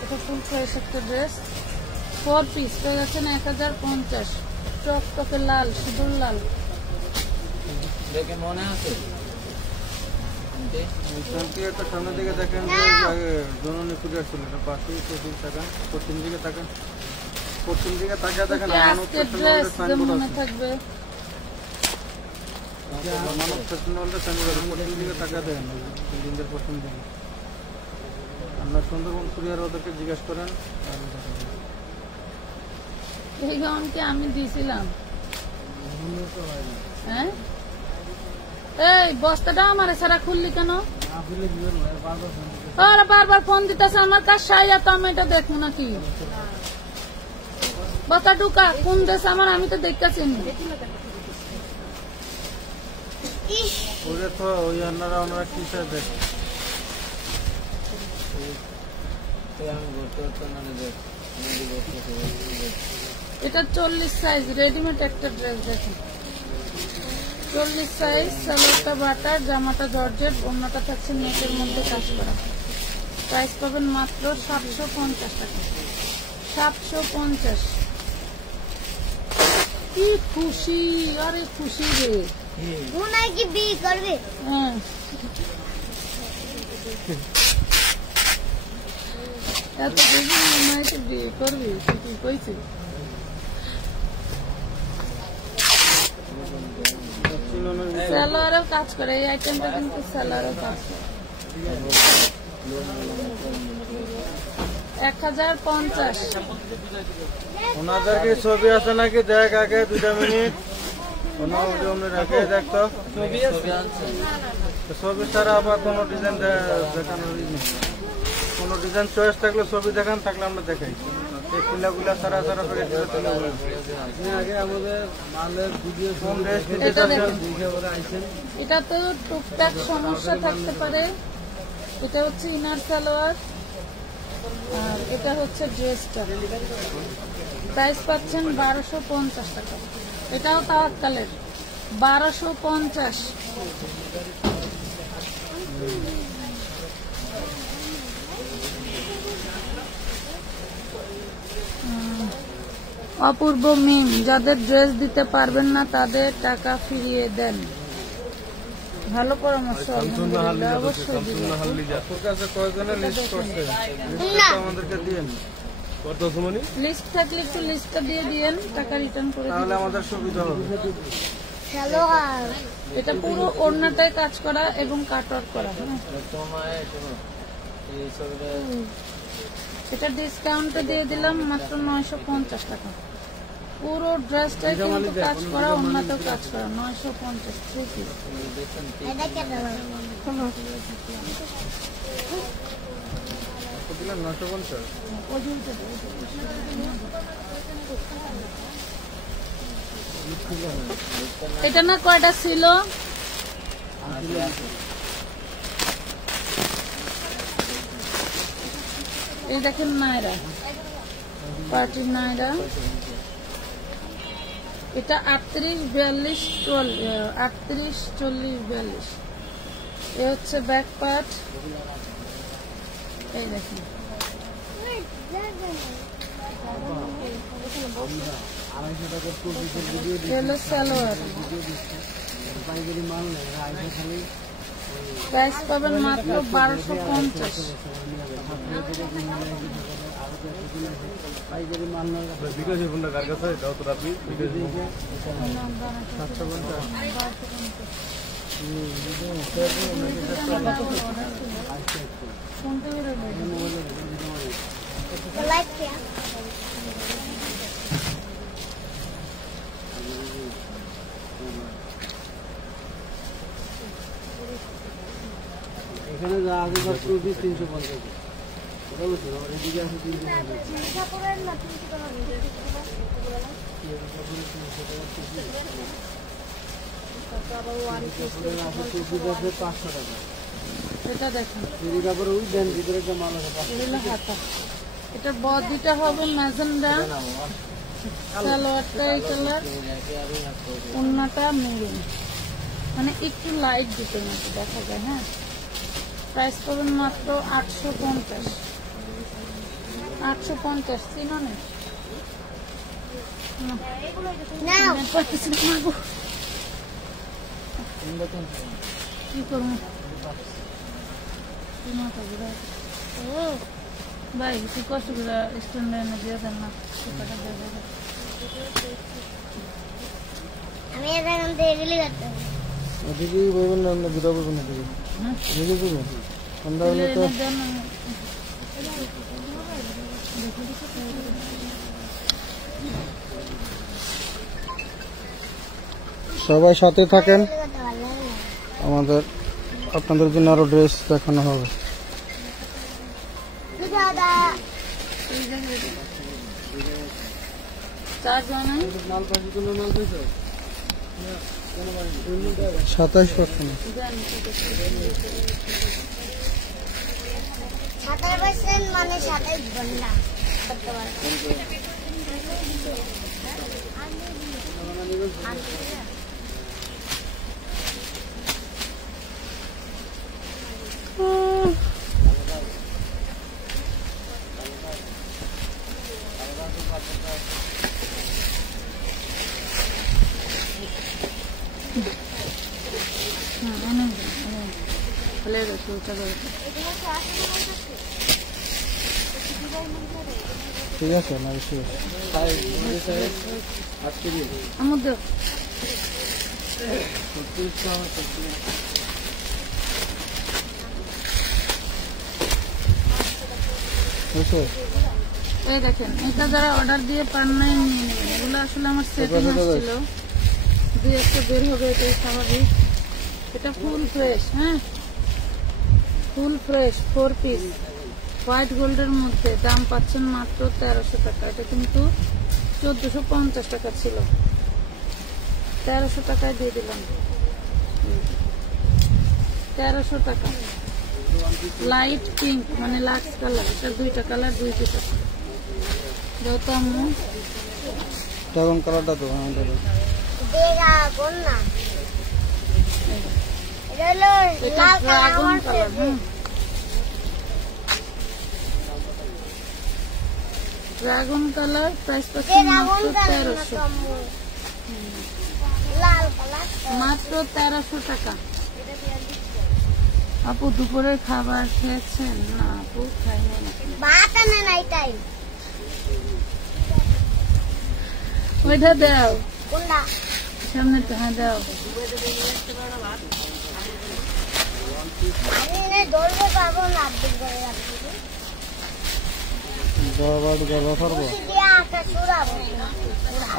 এটা ফুল ফ্রেশ একটা ড্রেস। 4 পিস পেয়ে যাচ্ছেন 1050। টকটকে লাল, সিঁদুর লাল। দেখে মনে আছে সামনের দিকে দেখেন, জননী পুজো ছিল পাশেই 25 টাকা। পশ্চিম দিকে তাকান, দেখেন আজকে ড্রেস মনে থাকবে। মানব ফ্যাশনেবলটা পশ্চিম দিকে তাকা দেন, দিনদের পশ্চিম দিকে। আপনার সুন্দরবন কুরিয়ার ওদেরকে জিজ্ঞেস করেন। এই গাউনকে আমি দিয়েছিলাম। হ্যাঁ, এই বস্তাটা আমার সারা খুললি কেন? আর বারবার ফোন দিতেছে আমার কাছে, সাইয়া তো আমি এটা দেখবো নাকি? বস্তা ঢুকা কোন দেশ আমার, আমি তো দেখতেছি। ওই ওনারা কি চাই দেখ, এটা 40 সাইজ রেডিমেড একটা ড্রেস। দেখেন 40 সাইজ, সালোয়ারটা বাটার, জামাটা জর্জেট, ওড়নাটা থাকছে নেটের মধ্যে কাজ করা। প্রাইস পাবেন মাত্র 750 টাকা। 750। কি খুশি, আরে খুশি রে। কি বিয়ে করবে? হ্যাঁ, এত বেশি মনে বিয়ে করবি, কি কইছি? সেলারও কাজ করে, এই আইটেমটা কিন্তু সেলারও কাজ করে। 1050। ওনাদের কি ছবি আছে নাকি দেখ আগে 2 মিনিট। রাখে দেখতো ছবি ছাড়া আবার কোনো ডিজাইন দেখানোর, কোনো ডিজাইন চয়েস থাকলে ছবি দেখান, থাকলে আমরা দেখাই। এই ফুলাগুলা সারা আগে আমাদের মালের ভিডিও এটা তো টুকটাক সমস্যা থাকতে পারে। এটা হচ্ছে ইনার সালোয়ার আর এটা হচ্ছে ড্রেসটা। প্রাইস পাচ্ছেন 1250 টাকা। এটাও তাওয়াক্কালের 1250। অপূর্ব মিম, যাদের ড্রেস দিতে পারবেন না তাদের টাকা ফিরিয়ে দেন। ভালো পরামর্শ, অবশ্যই আমাদেরকে দিন। লিস্ট থাকলে একটু লিস্টটা দিয়ে দিয়েন, টাকা রিটার্ন করে তাহলে দিবেন। আমাদের সুবিধা হবে। সালোয়ার এটা পুরো ওড়নাটায় কাজ করা এবং কাটওয়ার্ক করা। হ্যাঁ, তোমার শোনো এই ছবিটা এটা ডিসকাউন্টে দিয়ে দিলাম মাত্র 950 টাকা। পুরো ড্রেসটাই কিন্তু কাজ করা, ওড়নাতেও কাজ করা। 950 3 পিস। দেখছেন এটা কেটে দাও। কত দিলাম? 950। এটা না কয়টা ছিল? এই দেখেন নায়রা, পার্টি নায়রা। এটা 38, 42, 38, 40, 42। এ হচ্ছে ব্যাক পার্ট। এই দেখেন হলো সালোয়ার। প্রাইস পাবেন মাত্র 1250। বিকাশের ফোনটা কার কাছে? দাও তো রাখবি। লাইক কিয়া এখানে যা আছে সব 350। ওটা বলছি আমার এদিকে আছে 350। কাপড়ের না 300 টাকা দিয়ে আবার 1 পিস কাপড়ের আছে 500 টাকা। এটা দেখেন এই কাপড় ওই দেন ভিতরে একটা মাল আছে। এগুলো হাতা। এটা বডিটা হবে ম্যাজেন্ডা, সালোয়ারটা এই কালার, ওড়নাটা মেরুন, মানে একটু লাইট দুটোর মতো দেখা যায়। হ্যাঁ, প্রাইস পাবেন মাত্র 850। 850 চিননে নাও কি করবো ভাই, তুই কষ্ট করে স্ট্যান্ড এনে দিয়ে দেন না, টাকা দিয়ে দেবে। আমি এখান থেকে রিলি করতে ওদিকে বলবেন না, আমরা দুটো বলবেন না দিকে বুঝে বুঝে আমরা হলে তো সবাই সাথে থাকেন। করতে ভালো লাগে না। আমাদের আপনাদের জন্য আরো ড্রেস দেখানো হবে। দাদা চার জানাই 27%। 27% মানে 27 ঘন্টা করতে পারবো। ঠিক আছে না বেশি আমাদের এই দেখেন, এটা যারা অর্ডার দিয়ে পান নাই নিয়ে নেবেন। এগুলো আসলে আমার সেটিং আসছিল, দুই একটা বের হবে, এটাই স্বাভাবিক। এটা ফুল ফ্রেশ। হ্যাঁ, ফুল ফ্রেশ 4 পিস হোয়াইট গোল্ডের মধ্যে দাম পাচ্ছেন মাত্র 1300 টাকা। এটা কিন্তু 1450 টাকা ছিল, 1300 টাকায় দিয়ে দিলাম। 1300 টাকা। লাইট পিঙ্ক মানে লাক্স কালার। এটা 2টা কালার, 2 পিস আছে। যেহেতু আম্মু ড্রাগন কালারটা তো আমাদের ড্রাগন না, এটা হলো এটা লাল dragon colour. Colour. Dragon colour price পাচ্ছেন ড্রাগন মাত্র কালার না 1300। কম্বো, লাল কালার। মাত্র 1300 টাকা। আপু দুপুরে খাবার খেয়েছেন? না আপু খাই নাই। ভাত আনে নাই তাই ওইটা দাও, কোনটা? সামনে তো, হ্যাঁ দাও। আমি এনে ধরতে পারবো না, আপডেট করে রাখবো। খুশি দিয়ে আকাশ উড়াবো।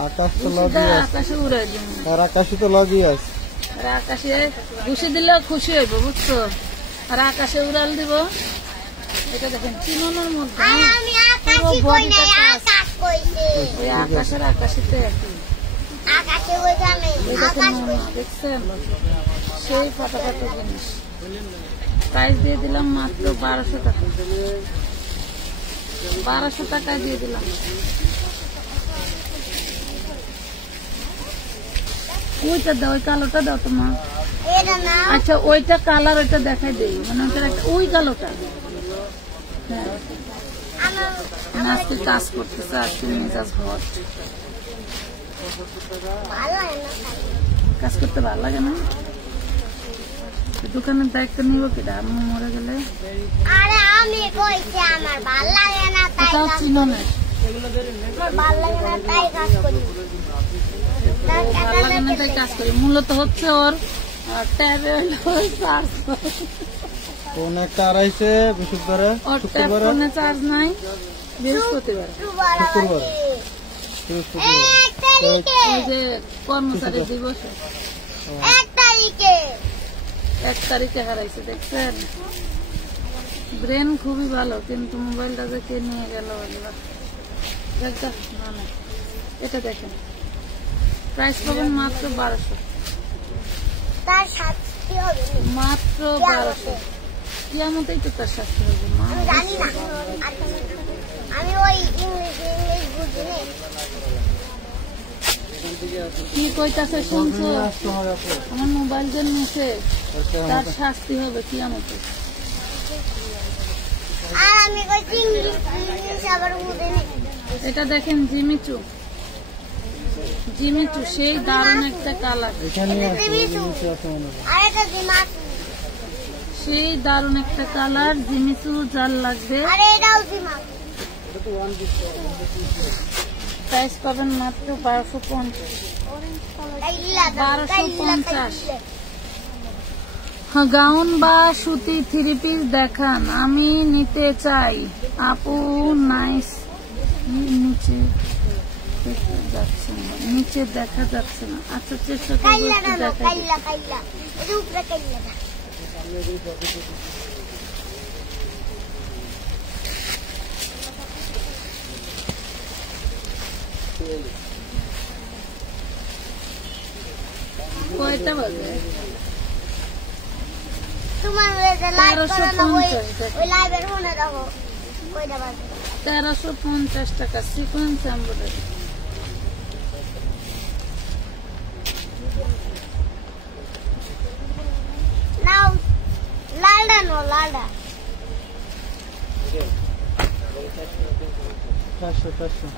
আকাশ তো ঘুষি লাগিয়ে দাও, আছে, আকাশে উড়াই দিন। আর আকাশে তো লাগিয়ে আছে। আর আকাশে ঘুষি দিলেও খুশি হইব, বুঝছো? আর আকাশে উড়াল দিব। এটা দেখেন চিননের মধ্যে, আর হ্যাঁ? আমি আকাশই কই নাই, আকাশ কইছে। ওই আকাশের আকাশিতে একই। আকাশে কইছে আমি, এই দেখেন আকাশ মামা, কইছে। দেখছেন? সেই ফাটাফাটি জিনিস। প্রাইস দিয়ে দিলাম মাত্র 1200 টাকা। 1200 টাকায় দিয়ে দিলাম। ওইটা দাও, ওই কালোটা দাও তোমার। এটা না, আচ্ছা ওইটা কালার, ওইটা দেখাই দেই, মানে ওইটার ওই কালোটা। হ্যাঁ, আমার আজকে কাজ করতেছে, আজকে মেজাজ হট। ভালো লাগে না। কাজ করতে ভালো লাগে না? দোকানের দায়িত্ব নিব কিনা আমি মরে গেলে? আরে আমি কইছি আমার ভাল লাগে না, তাই এটাও কাজ চিননের। আমার ভাল লাগে না, তাই কাজ করি। ভালো লাগে না তাই কাজ করি। মূলত হচ্ছে ওর ট্যাবে চার্জ, কোন একটা আড়াইছে বৃহস্পতিবারে, ওর ট্যাব শুক্রবারে, ফোনে চার্জ নাই। বৃহস্পতিবার শুক্রবার, বৃহস্পতিবার। এক তারিখে, ওই যে কর্মচারী দিবসে 1 তারিখে 1 তারিখে হারাইছে, দেখছেন? ব্রেন খুবই ভালো, কিন্তু মোবাইলটা যে কে নিয়ে গেল এগুলো। না না, এটা দেখেন, প্রাইস পাবেন মাত্র 1200। তার শাস্তি হবে না। মাত্র 1200। কিয়ামতেই তো তার শাস্তি হবে মা। আমি জানি না, আমি ওই ইংলিশ বুঝি না। কি কইতাছে শুনছো? আমার মোবাইল যে নিচে, তার শাস্তি হবে কিয়ামতে। আর আমি কইছি ইংলিশ আবার বুঝি না। এটা দেখেন জিমিচু, জিমিচু সেই দারুণ একটা কালার, এখানে আছে, নিচে আছে মনে হয়। আর এটা দিমাগ, সেই দারুণ একটা কালার। জিমিচু যার লাগবে আর এটাও দিমাগ। প্রাইস পাবেন মাত্র 1250। কাইলা 1250। গাউন বা সুতি 3 পিস দেখান, আমি নিতে চাই। আপু নাইস। নিচে দেখা যাচ্ছে না, নিচে দেখা যাচ্ছে না। আচ্ছা চেষ্টা করবো কাইলা একটু না, দেখাই। কাইলা কাইলা, এটা উপরে কাইলা না। কয়টা বাজে? তোমার ওই যে লাইভ করো না, ওই 1350 ওই লাইভের ফোনে রাখো, কইটা বাজে? 1350 টাকা সিকোয়েন্স এমব্রয়ডারি। নাও লালডা, নো লালডা। 400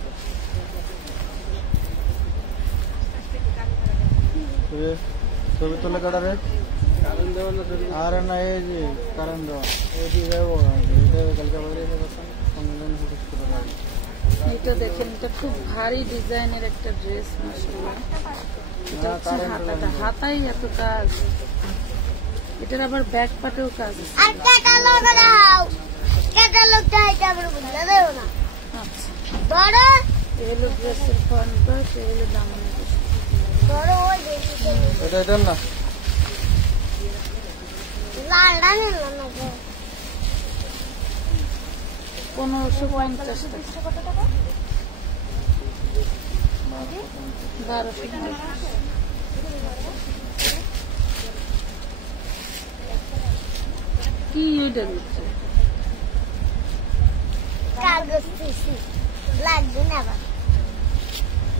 ছবি তুলে কাটারে কারণ দেওয়া না, আর না এই যে কারণ দেওয়া এই যে যাবো এটা কালকে বলে সংযোজন করতে পারি। এটা দেখেন, এটা খুব ভারী ডিজাইনের একটা ড্রেস, মাশাআল্লাহ। এটা হচ্ছে হাতাটা, হাতাই এত কাজ। এটার আবার ব্যাক পাটেও কাজ আছে। আর ক্যাটালগ দাও, ক্যাটালগটা এটা আবার বুঝলা দেও না। আচ্ছা, বড় এই হলো ড্রেসের ফ্রন্ট পার্ট, এই হলো দামানের পাশ। বড় ওই দেখি এটা দেন না, লালডা নিল না গো। 1550 টাকা। কত টাকা? 1250। কি এটা দিচ্ছে? কাগজ টিসি লাগবে না আবার।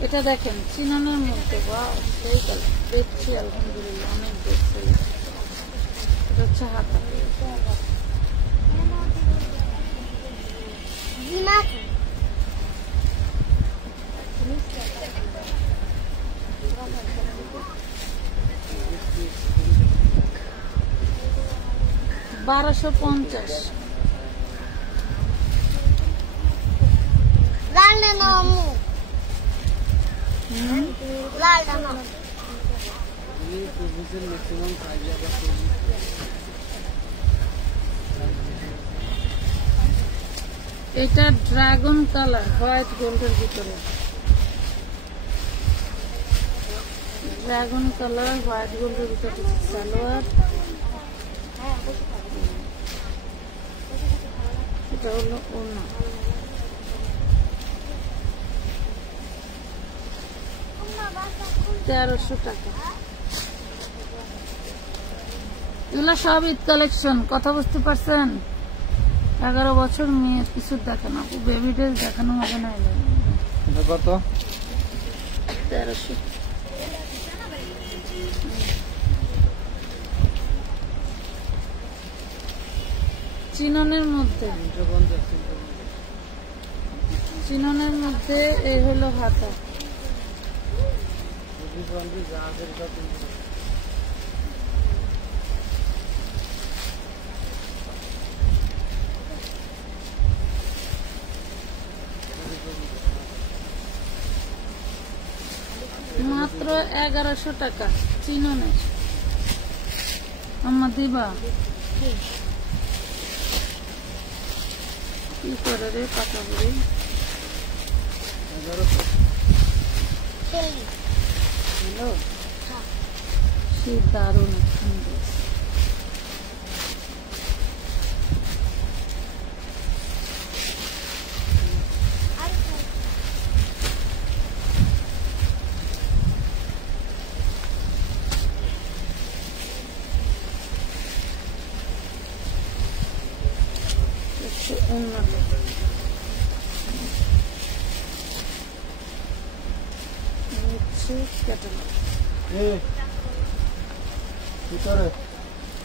এটা দেখেন চিনানোর মধ্যে, বাহ সেই কালার। দেখছি আলহামদুলিল্লাহ, অনেক দেখছি। এটা হচ্ছে হাতা। দিমাগ 1250। জানে না আম্মু। ম্যাক্সিমাম সাইজ এটা ড্রাগন কালার হোয়াইট গোল্ডের ভিতরে, ড্রাগন কালার হোয়াইট গোল্ডের ভিতরে সালোয়ার। এটা হলো ওড়না। 1300 টাকা। এগুলো সব ঈদ কালেকশন, কথা বুঝতে পারছেন? 11 বছর মেয়ের কিছু দেখানো, বেবি ড্রেস দেখানো হবে না। এটা কত? 1300। চিননের মধ্যে, চিননের মধ্যে এই হলো হাতা। মাত্র 1100 টাকা চিননের। আমার দিবা কি করে রে পাকা বুড়ি? সে দারুণ সুন্দর। উন্নত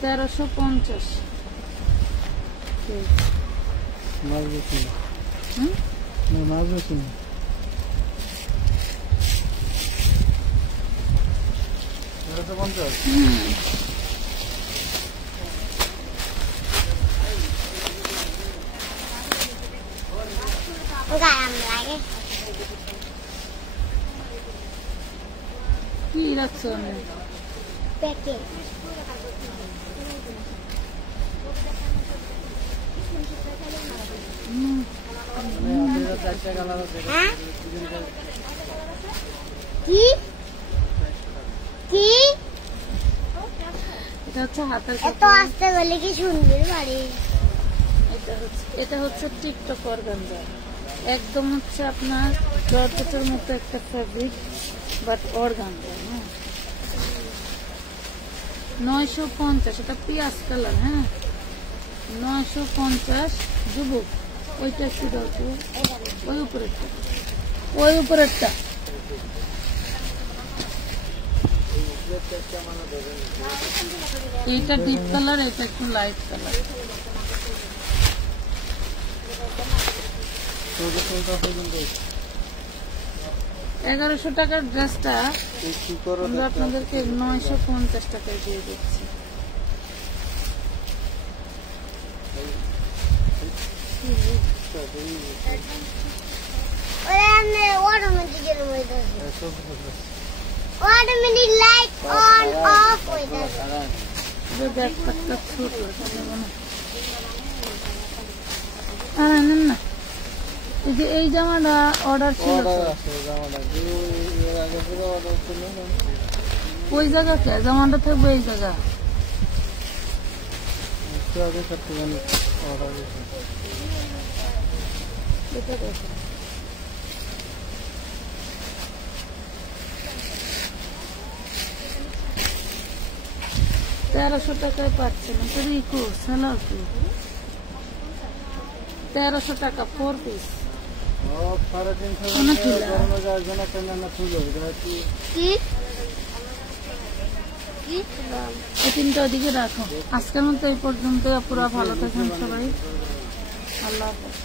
1350। মাছ বেশি মাছ বেশি না। কি রাখছো? প্যাকেট কি কি এটা হচ্ছে হাতের এত আস্তে বলে কি শুনবে বাড়ি? এটা হচ্ছে টিকটক অর্গানজা, একদম হচ্ছে আপনার জর্জেটের মতো একটা ফ্যাব্রিক, বাট অর্গানজা। 950। এটা পিয়াজ কালার। হ্যাঁ 950 যুবক। ওইটা একটু দাও তো, ওই উপরেরটা, ওই উপরেরটা। এইটা ডিপ কালার, এটা একটু লাইট কালার। 1100 টাকার ড্রেসটা আমরা আপনাদেরকে 950 টাকায় দিয়ে দিচ্ছি। automatic light on off না। এই জামাটা অর্ডার ছিল, ওই জায়গা কে জামাটা থাকবে? এই জায়গা এটা দেখো। 1300 টাকায় পাচ্ছিলাম। রিকো সালার 1300 টাকা 4 পিস। এই তিনটা ওদিকে রাখো। আজকের মতো এই পর্যন্ত। পুরো ভালো থাকেন সবাই। আল্লাহ হাফেজ।